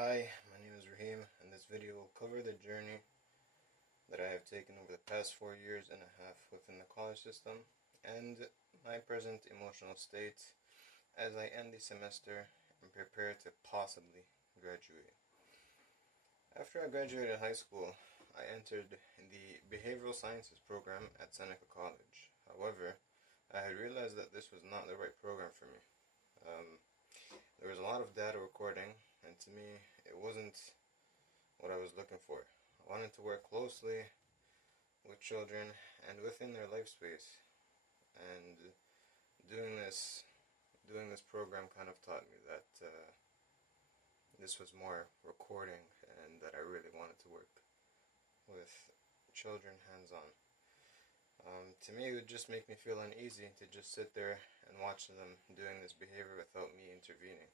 Hi, my name is Raheem, and this video will cover the journey that I have taken over the past 4 years and a half within the college system and my present emotional state as I end the semester and prepare to possibly graduate. After I graduated high school, I entered the Behavioral Sciences program at Seneca College. However, I had realized that this was not the right program for me. There was a lot of data recording, and to me, it wasn't what I was looking for. I wanted to work closely with children and within their life space, and doing this program kind of taught me that this was more recording and that I really wanted to work with children hands-on. To me, it would just make me feel uneasy to just sit there and watch them doing this behavior without me intervening.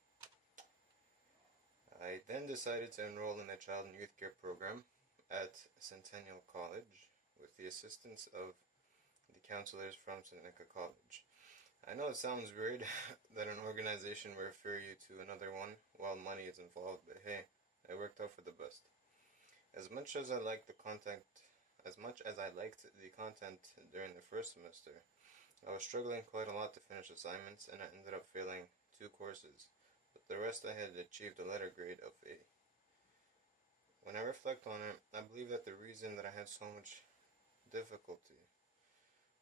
I then decided to enroll in the Child and Youth Care program at Centennial College with the assistance of the counselors from Seneca College. I know it sounds weird that an organization will refer you to another one while money is involved, but hey, it worked out for the best. As much as I liked the content during the first semester, I was struggling quite a lot to finish assignments, and I ended up failing 2 courses, but the rest I had achieved a letter grade of A. When I reflect on it, I believe that the reason that I had so much difficulty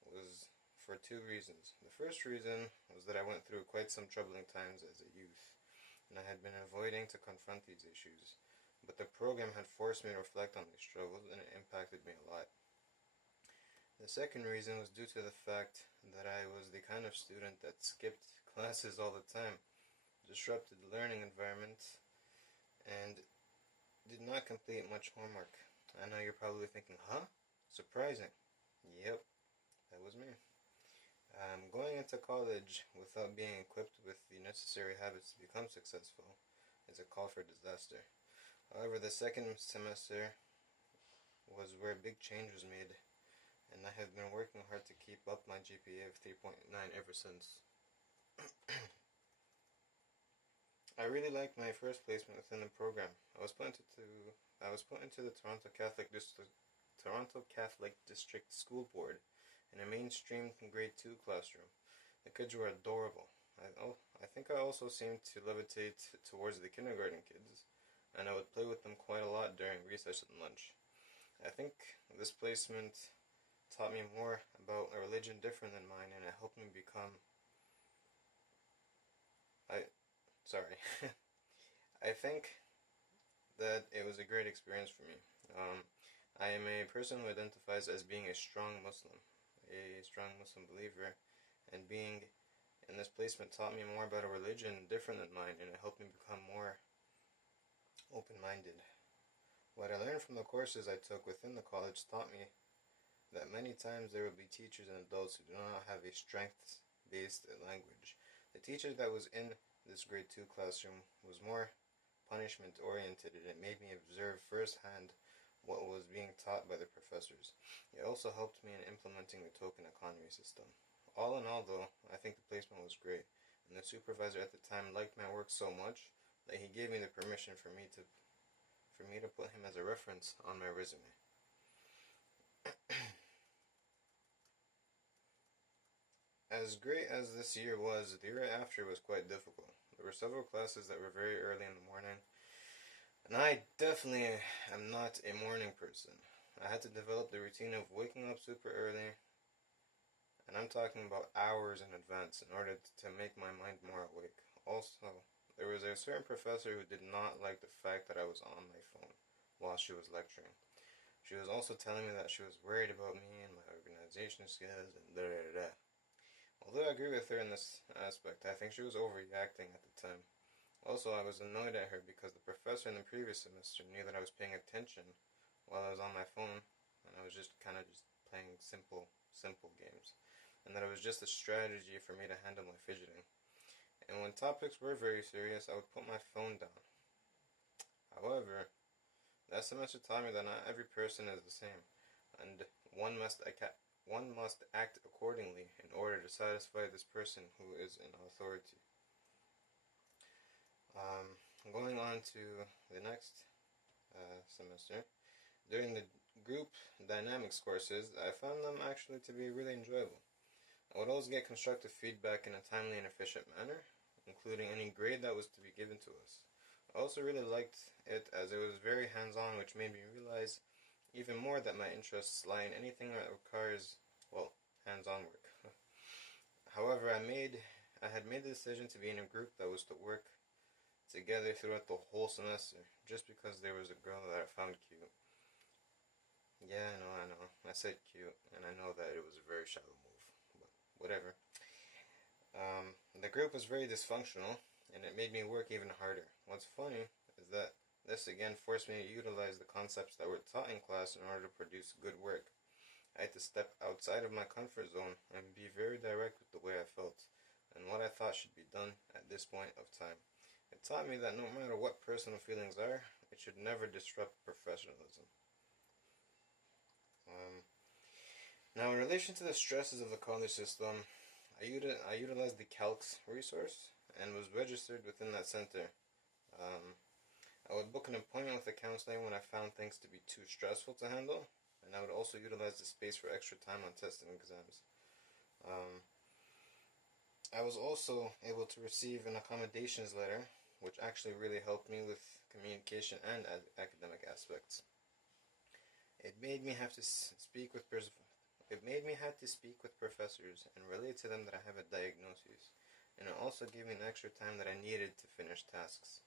was for 2 reasons. The first reason was that I went through quite some troubling times as a youth, and I had been avoiding to confront these issues, but the program had forced me to reflect on these struggles, and it impacted me a lot. The second reason was due to the fact that I was the kind of student that skipped classes all the time, disrupted the learning environment, and did not complete much homework. I know you're probably thinking, huh? Surprising. Yep, that was me. Going into college without being equipped with the necessary habits to become successful is a call for disaster. However, the second semester was where big change was made, and I have been working hard to keep up my GPA of 3.9 ever since. I really liked my first placement within the program. I was put into the Toronto Catholic District School Board in a mainstream grade 2 classroom. The kids were adorable. I think I also seemed to levitate towards the kindergarten kids, and I would play with them quite a lot during recess and lunch. I think this placement taught me more about a religion different than mine, and it helped me become I think that it was a great experience for me. I am a person who identifies as being a strong Muslim believer, and being in this placement taught me more about a religion different than mine, and it helped me become more open-minded. What I learned from the courses I took within the college taught me that many times there will be teachers and adults who do not have a strength-based language. The teacher that was in this grade 2 classroom was more punishment-oriented, and it made me observe firsthand what was being taught by the professors. It also helped me in implementing the token economy system. All in all, though, I think the placement was great, and the supervisor at the time liked my work so much that he gave me the permission for me to put him as a reference on my resume. As great as this year was, the year after was quite difficult. There were several classes that were very early in the morning, and I definitely am not a morning person. I had to develop the routine of waking up super early, and I'm talking about hours in advance, in order to make my mind more awake. Also, there was a certain professor who did not like the fact that I was on my phone while she was lecturing. She was also telling me that she was worried about me and my organization skills and da-da-da-da. Although I agree with her in this aspect, I think she was overreacting at the time. Also, I was annoyed at her because the professor in the previous semester knew that I was paying attention while I was on my phone, and I was just playing simple games, and that it was just a strategy for me to handle my fidgeting. And when topics were very serious, I would put my phone down. However, that semester taught me that not every person is the same, and one must act accordingly in order to satisfy this person who is in authority. Going on on to the next semester. During the group dynamics courses, I found them actually to be really enjoyable. I would always get constructive feedback in a timely and efficient manner, including any grade that was to be given to us. I also really liked it as it was very hands-on, which made me realize even more that my interests lie in anything that requires, well, hands-on work. However, I had made the decision to be in a group that was to work together throughout the whole semester, just because there was a girl that I found cute. Yeah, I know. I said cute, and I know that it was a very shallow move, but whatever. The group was very dysfunctional, and it made me work even harder. What's funny is that this again forced me to utilize the concepts that were taught in class in order to produce good work. I had to step outside of my comfort zone and be very direct with the way I felt and what I thought should be done at this point of time. It taught me that no matter what personal feelings are, it should never disrupt professionalism. Now, in relation to the stresses of the college system, I utilized the Calcs resource and was registered within that center. I would book an appointment with a counselor when I found things to be too stressful to handle, and I would also utilize the space for extra time on tests and exams. I was also able to receive an accommodations letter, which actually really helped me with communication and academic aspects. It made me have to speak with professors and relate to them that I have a diagnosis, and it also gave me an extra time that I needed to finish tasks.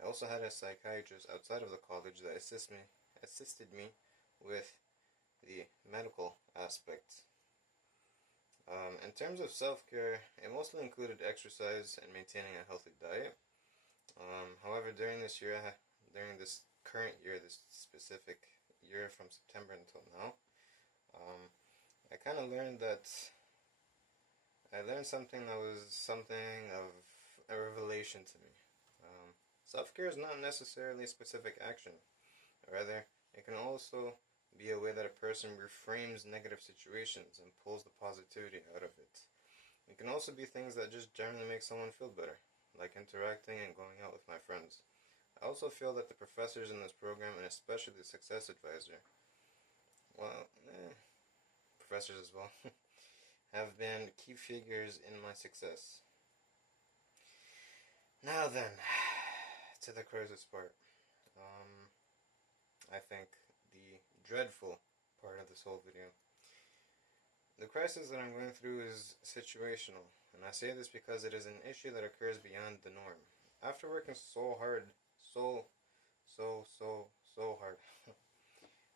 I also had a psychiatrist outside of the college that assisted me with the medical aspect. In terms of self-care, it mostly included exercise and maintaining a healthy diet. However, during this current year, this specific year from September until now, I kind of learned something that was something of a revelation to me. Self-care is not necessarily a specific action. Rather, it can also be a way that a person reframes negative situations and pulls the positivity out of it. It can also be things that just generally make someone feel better, like interacting and going out with my friends. I also feel that the professors in this program, and especially the success advisor, well, professors as well, have been key figures in my success. Now then, to the crisis part. I think the dreadful part of this whole video. The crisis that I'm going through is situational, and I say this because it is an issue that occurs beyond the norm. After working so hard, so hard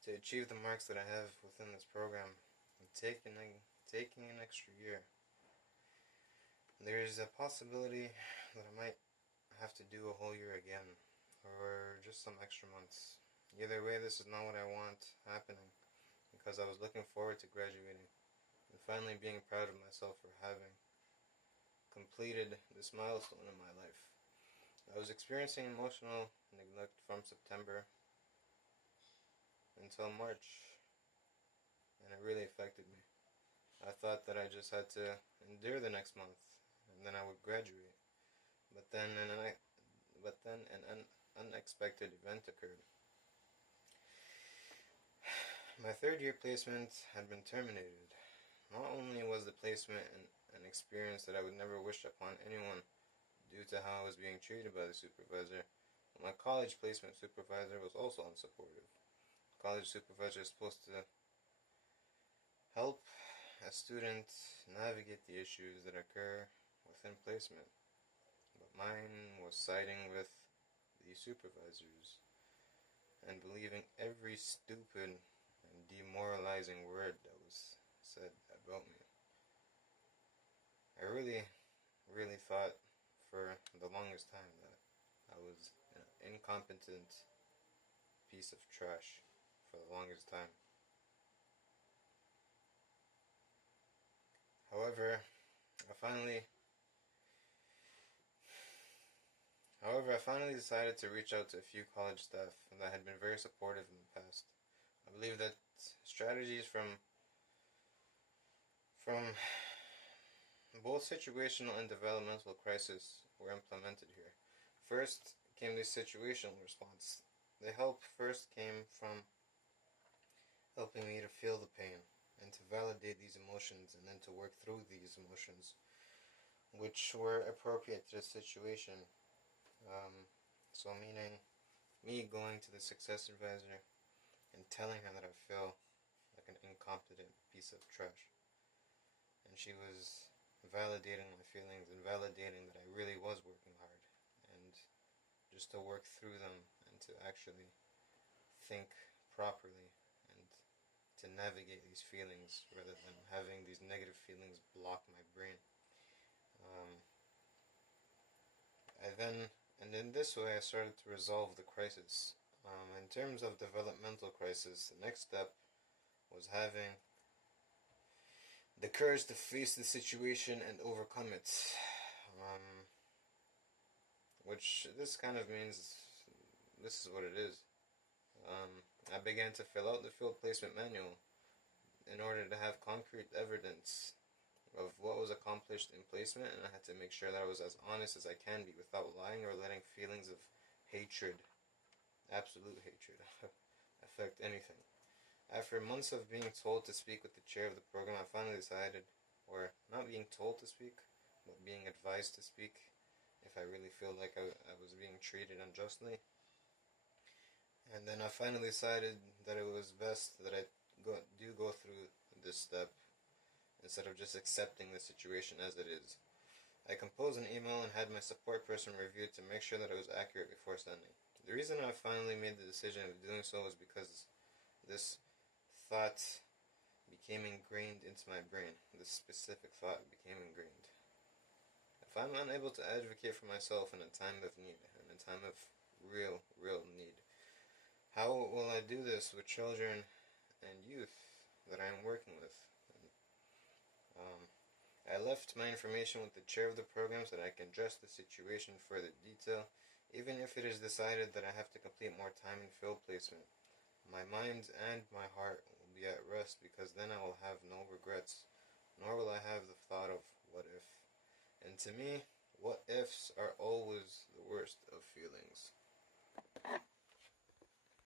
to achieve the marks that I have within this program, and taking an extra year, there's a possibility that I might have to do a whole year again, or just some extra months. Either way, this is not what I want happening, because I was looking forward to graduating and finally being proud of myself for having completed this milestone in my life. I was experiencing emotional neglect from September until March, and it really affected me. I thought that I just had to endure the next month, and then I would graduate. But then an unexpected event occurred. My third year placement had been terminated. Not only was the placement an experience that I would never wish upon anyone due to how I was being treated by the supervisor, but my college placement supervisor was also unsupportive. The college supervisor is supposed to help a student navigate the issues that occur within placement, but mine was siding with the supervisors and believing every stupid and demoralizing word that was said about me. I really thought for the longest time that I was an incompetent piece of trash for the longest time. However, I finally decided to reach out to a few college staff that had been very supportive in the past. I believe that strategies from both situational and developmental crisis were implemented here. First came the situational response. The help first came from helping me to feel the pain and to validate these emotions and then to work through these emotions, which were appropriate to the situation. So, meaning me going to the success advisor and telling her that I feel like an incompetent piece of trash. And she was validating my feelings and validating that I really was working hard and just to work through them and to actually think properly and to navigate these feelings rather than having these negative feelings block my brain. Um, and in this way, I started to resolve the crisis. In terms of developmental crisis, the next step was having the courage to face the situation and overcome it. Um, which this kind of means this is what it is. I began to fill out the field placement manual in order to have concrete evidence of what was accomplished in placement, and I had to make sure that I was as honest as I can be without lying or letting feelings of hatred, absolute hatred, affect anything. After months of being told to speak with the chair of the program, I finally decided, or not being told to speak, but being advised to speak if I really feel like I was being treated unjustly. And then I finally decided that it was best that I go through this step instead of just accepting the situation as it is. I composed an email and had my support person review it to make sure that it was accurate before sending. The reason I finally made the decision of doing so was because this thought became ingrained into my brain. This specific thought became ingrained. If I'm unable to advocate for myself in a time of need, in a time of real need, how will I do this with children and youth that I am working with? I left my information with the chair of the program so that I can address the situation in further detail, even if it is decided that I have to complete more time in field placement. My mind and my heart will be at rest because then I will have no regrets, nor will I have the thought of what if. And to me, what ifs are always the worst of feelings.